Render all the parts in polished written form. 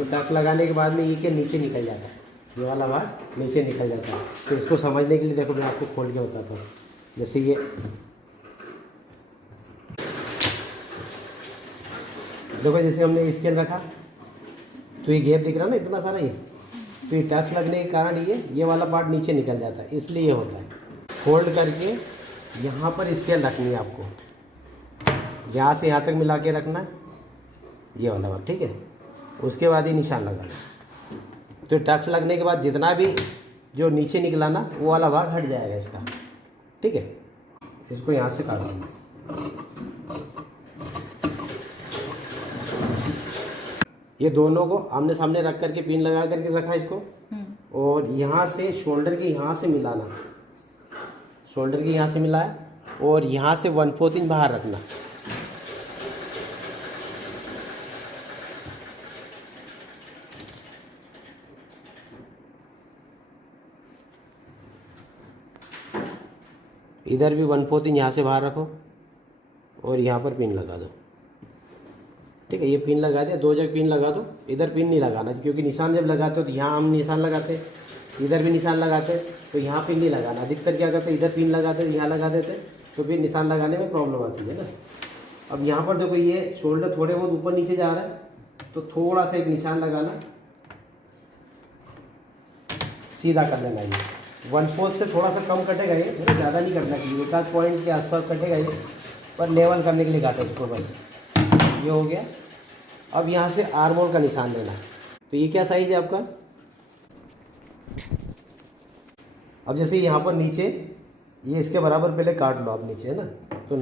तो टक लगाने के बाद में ये के नीचे निकल जाता है, ये वाला भाग नीचे निकल जाता है। तो इसको समझने के लिए देखो मैं आपको खोल के बताता हूँ। जैसे ये देखो, जैसे हमने स्केल रखा तो ये गैप दिख रहा है ना इतना सारा, ये तो ये टच लगने के कारण ये वाला पार्ट नीचे निकल जाता है, इसलिए ये होता है। फोल्ड करके यहाँ पर स्केल रखनी है आपको, यहाँ से यहाँ तक मिला के रखना, ये वाला बात, ठीक है। उसके बाद ये निशान लगाना। तो टच लगने के बाद जितना भी जो नीचे निकला ना वो वाला भाग हट जाएगा इसका, ठीक है। इसको यहाँ से काट देना। ये दोनों को आमने सामने रख करके पिन लगा करके रखा इसको, और यहाँ से शोल्डर के यहाँ से मिलाना, शोल्डर के यहाँ से मिलाया और यहाँ से 1/4 इंच बाहर रखना। इधर भी 1/4 इंच यहाँ से बाहर रखो और यहाँ पर पिन लगा दो, ठीक है। ये पिन लगा दिया, दो जगह पिन लगा दो। इधर पिन नहीं लगाना, क्योंकि निशान जब लगाते हो तो यहाँ हम निशान लगाते, इधर भी निशान लगाते, तो यहाँ पिन नहीं लगाना। अधिकतर क्या करते, इधर पिन लगाते, यहाँ लगा देते, तो फिर निशान लगाने में प्रॉब्लम आती है ना। अब यहाँ पर देखो ये शोल्डर थोड़े बहुत ऊपर नीचे जा रहा है, तो थोड़ा सा एक निशान लगाना, सीधा कर लेना। ये 1/4 से थोड़ा सा कम कटेगा, ये ज़्यादा नहीं करना चाहिए, 1 पॉइंट के आसपास कटेगा ये, पर लेवल करने के लिए काटा इसको बस। ये हो गया। अब यहाँ से आर्म होल का निशान लेना। तो ये क्या साइज है आपका, अब जैसे यहाँ पर नीचे ये इसके बराबर पहले काट लो आप नीचे, है ना। तो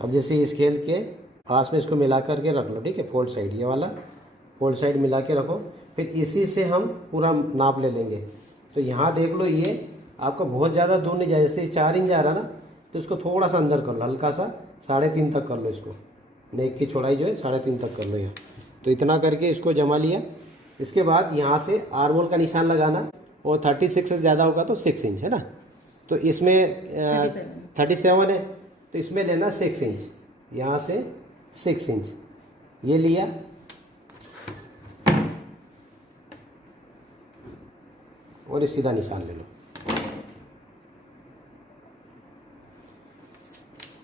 अब जैसे स्केल के पास में इसको मिला करके रख लो, ठीक है। फोल्ड साइड, ये वाला फोल्ड साइड मिला के रखो। फिर इसी से हम पूरा नाप ले लेंगे। तो यहाँ देख लो, ये आपका बहुत ज़्यादा दूर नहीं जाए, जैसे 4 इंच जा रहा ना, तो इसको थोड़ा सा अंदर कर लो, हल्का सा 3.5 तक कर लो इसको। नेक की चौड़ाई जो है 3.5 तक कर लो यहाँ। तो इतना करके इसको जमा लिया। इसके बाद यहाँ से आर्म होल का निशान लगाना, और 36 से ज़्यादा होगा तो 6 इंच, है ना। तो इसमें 37 है, तो इसमें लेना 6 इंच, यहाँ से 6 इंच ये लिया। और ये सीधा निशान ले लो।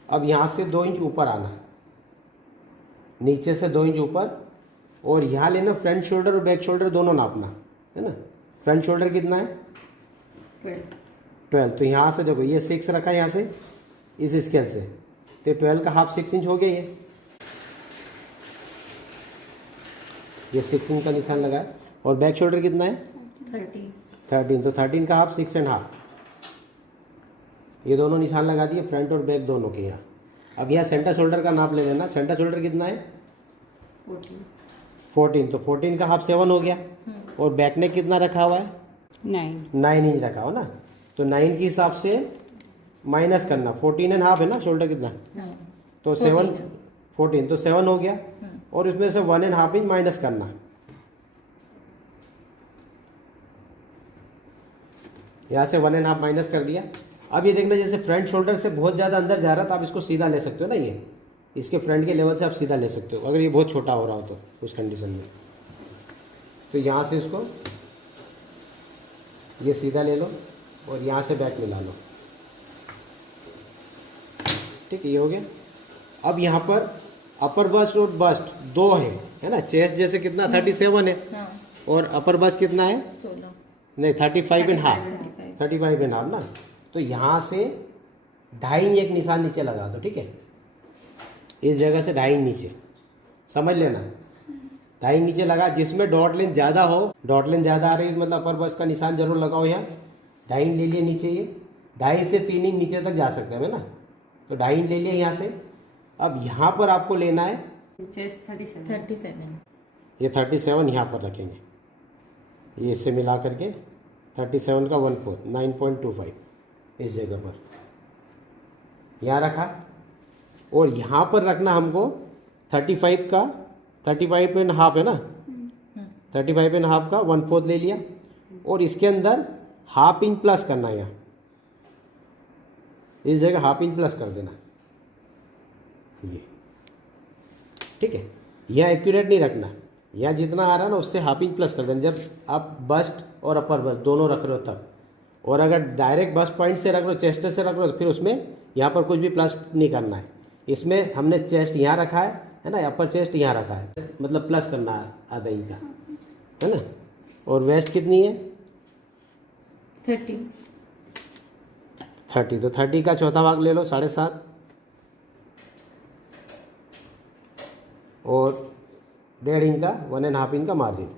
अब यहाँ से 2 इंच ऊपर आना, नीचे से 2 इंच ऊपर, और यहाँ लेना फ्रंट शोल्डर और बैक शोल्डर दोनों नापना, है ना। फ्रंट शोल्डर कितना है 12। तो यहाँ से देखो ये 6 रखा है यहाँ से इस स्केल से, तो 12 का हाफ 6 इंच हो गया ये 6 इंच का निशान लगाया। और बैक शोल्डर कितना है 13, तो 13 का हाफ 6.5। ये दोनों निशान लगा दिए, फ्रंट और बैक दोनों के यहाँ। अब यहाँ सेंटर शोल्डर का नाप ले लेना। सेंटर शोल्डर कितना है 14, तो 14 का हाफ 7 हो गया। और बैक नेक कितना रखा हुआ है 9 इंच रखा हो ना, तो 9 के हिसाब से माइनस करना। 14.5 है ना शोल्डर कितना, तो 14 तो 7 हो गया। और इसमें से 1.5 इंच माइनस करना, यहाँ से 1.5 माइनस कर दिया। अब ये देखना, जैसे फ्रंट शोल्डर से बहुत ज़्यादा अंदर जा रहा था, आप इसको सीधा ले सकते हो ना, ये इसके फ्रंट के लेवल से आप सीधा ले सकते हो, अगर ये बहुत छोटा हो रहा हो तो उस कंडीशन में। तो यहाँ से इसको ये सीधा ले लो और यहाँ से बैक मिला लो, ठीक है। ये हो गया। अब यहाँ पर अपर बस्ट और बस्ट 2 है ना। चेस्ट जैसे कितना 37 है, और अपर बस्ट कितना है 16 नहीं 35.5 ना। तो यहाँ से 2.5 इंच एक निशान नीचे लगा दो, ठीक है। इस जगह से 2.5 इंच नीचे, समझ लेना 2.5 इंच नीचे लगा। जिसमें डॉट लेंथ ज़्यादा हो, डॉट लेंथ ज़्यादा आ रही है मतलब अपर बस्ट का निशान जरूर लगाओ। यहाँ 2.5 इंच ले लिए नीचे, ये 2.5 से 3 इंच नीचे तक जा सकते हैं ना। तो 2.5 इंच ले लिया यहाँ से। अब यहाँ पर आपको लेना है 37, ये 37 यहाँ पर रखेंगे, ये इससे मिला करके 37 का 1/4 9.25 इस जगह पर यहाँ रखा। और यहाँ पर रखना हमको 35 का 35.5 है ना, 35.5 का 1/4 ले लिया। और इसके अंदर ½ इंच प्लस करना है, यहाँ इस जगह ½ इंच प्लस कर देना, ये ठीक है। यहाँ एक्यूरेट नहीं रखना, यहाँ जितना आ रहा है ना उससे हाफ इंच प्लस कर देना जब आप बस्ट और अपर बस्ट दोनों रख रहे हो तब। और अगर डायरेक्ट बस्ट पॉइंट से रख रहे हो, चेस्ट से रख रहे हो, तो फिर उसमें यहाँ पर कुछ भी प्लस नहीं करना है। इसमें हमने चेस्ट यहाँ रखा है ना, अपर चेस्ट यहाँ रखा है, मतलब प्लस करना है आधा इंच का, है ना। और वेस्ट कितनी है? 30। 30, तो 30 का चौथा भाग ले लो, 7.5। और 1.5 इंच का 1.5 इंच का मार्जिन।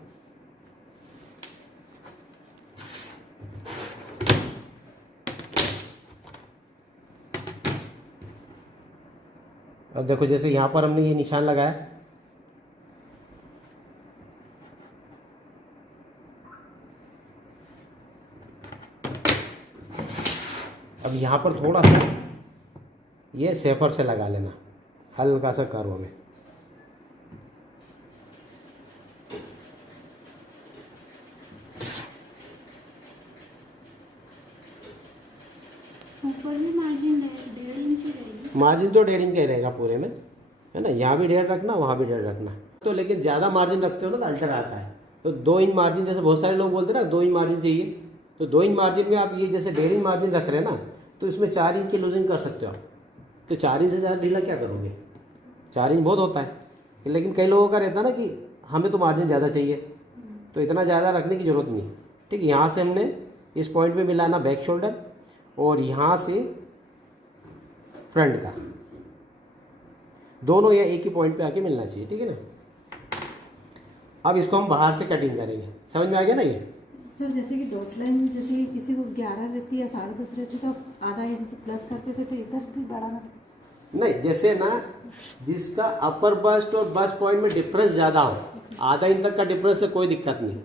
अब देखो जैसे यहाँ पर हमने ये निशान लगाया, अब यहाँ पर थोड़ा सा ये सेफर से लगा लेना, हल्का सा कर्व में। ऊपर भी मार्जिन 1.5 इंच ही रहेगी। मार्जिन तो 1.5 इंच का ही रहेगा पूरे में, है ना। यहाँ भी 1.5 रखना, वहाँ भी 1.5 रखना। तो लेकिन ज़्यादा मार्जिन रखते हो ना तो अल्टर आता है। तो 2 इंच मार्जिन, जैसे बहुत सारे लोग बोलते हैं ना 2 इंच मार्जिन चाहिए, तो 2 इंच मार्जिन में आप ये जैसे 1.5 इंच मार्जिन रख रहे हैं ना, तो इसमें 4 इंच की लूजिंग कर सकते हो आप। तो 4 इंच से ज़्यादा ढीला क्या करोगे? 4 इंच बहुत होता है। लेकिन कई लोगों का रहता है ना कि हमें तो मार्जिन ज़्यादा चाहिए, तो इतना ज़्यादा रखने की ज़रूरत नहीं। ठीक, यहाँ से हमने इस पॉइंट पे मिलाना बैक शोल्डर, और यहाँ से फ्रंट का, दोनों ये एक ही पॉइंट पे आके मिलना चाहिए। ठीक है ना। अब इसको हम बाहर से कटिंग करेंगे। समझ में आ गया ना ये? सर जैसे कि डॉट लाइन जैसे किसी को 11 रहती है या 10.5 रहती है, तो आधा इंच प्लस करते थे, तो इधर भी बढ़ाना नहीं, जैसे ना जिसका अपर बस्ट और बस्ट पॉइंट में डिफरेंस ज़्यादा हो, आधा इंच तक का डिफरेंस से कोई दिक्कत नहीं।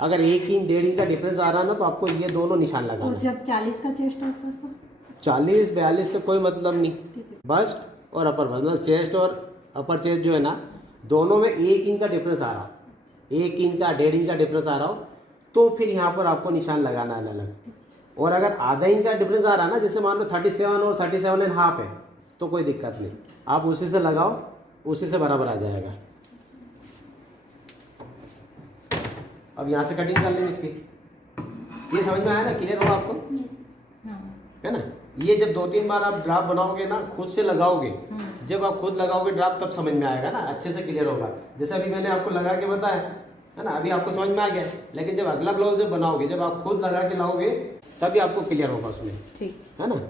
अगर 1 इंच 1.5 इंच का डिफरेंस आ रहा है ना, तो आपको ये दोनों निशान लगाना। और जब 40 का चेस्ट हो सर, तो 40-42 से कोई मतलब नहीं। बस्ट और अपर बस्ट, मतलब चेस्ट और अपर चेस्ट जो है ना, दोनों में 1 इंच का डिफरेंस आ रहा हो, 1 इंच का 1.5 इंच का डिफरेंस आ रहा हो, तो फिर यहाँ पर आपको निशान लगाना है अलग। और अगर आधा इंच का डिफरेंस आ रहा है ना, जैसे मान लो 37 और 37.5 है, तो कोई दिक्कत नहीं, आप उसी से लगाओ, उसी से बराबर आ जाएगा। अब यहाँ से कटिंग कर लेंगे इसकी। ये समझ में आया ना? क्लियर हो आपको? है ना। ये जब 2-3 बार आप ड्राफ्ट बनाओगे ना, खुद से लगाओगे, जब आप खुद लगाओगे ड्राफ्ट, तब समझ में आएगा ना, अच्छे से क्लियर होगा। जैसे अभी मैंने आपको लगा के बताया है ना, अभी आपको समझ में आ गया। लेकिन जब अगला ब्लाउज जब बनाओगे, जब आप खुद लगा के लाओगे, तभी आपको क्लियर होगा उसमें। ठीक है ना।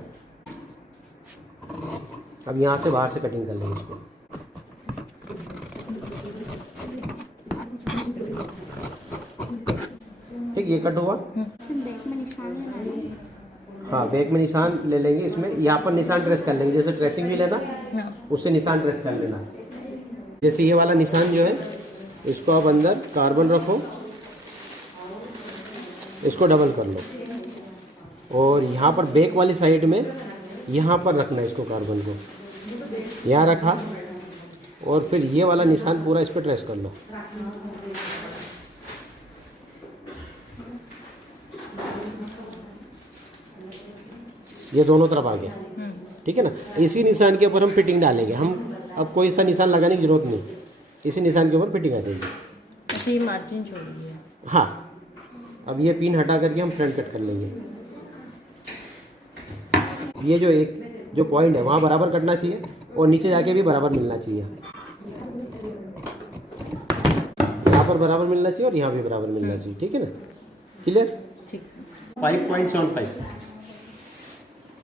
अब यहाँ से बाहर से कटिंग कर लेंगे इसको। ठीक, ये कट हुआ। बैक में निशान लगाएंगे। हाँ, बैक में निशान ले लेंगे। इसमें यहाँ पर निशान ट्रेस कर लेंगे, जैसे ट्रेसिंग भी लेना उससे निशान ट्रेस कर लेना। जैसे ये वाला निशान जो है, इसको आप अंदर कार्बन रखो, इसको डबल कर लो, और यहाँ पर बैक वाली साइड में यहाँ पर रखना है इसको, कार्बन को यहाँ रखा, और फिर ये वाला निशान पूरा इस पर ट्रेस कर लो। ये दोनों तरफ आ गया। ठीक है ना। इसी निशान के ऊपर हम फिटिंग डालेंगे। हम अब कोई सा निशान लगाने की जरूरत नहीं, इसी निशान के ऊपर फिटिंग आ जाएगी। ये मार्जिन छोड़िए। हाँ, अब ये पिन हटा करके हम फ्रंट कट कर लेंगे। ये जो एक जो पॉइंट है वहाँ बराबर कटना चाहिए, और नीचे जाके भी बराबर मिलना चाहिए। यहाँ पर बराबर मिलना चाहिए और यहाँ भी बराबर मिलना चाहिए। ठीक है ना। क्लियर? ठीक। 5.75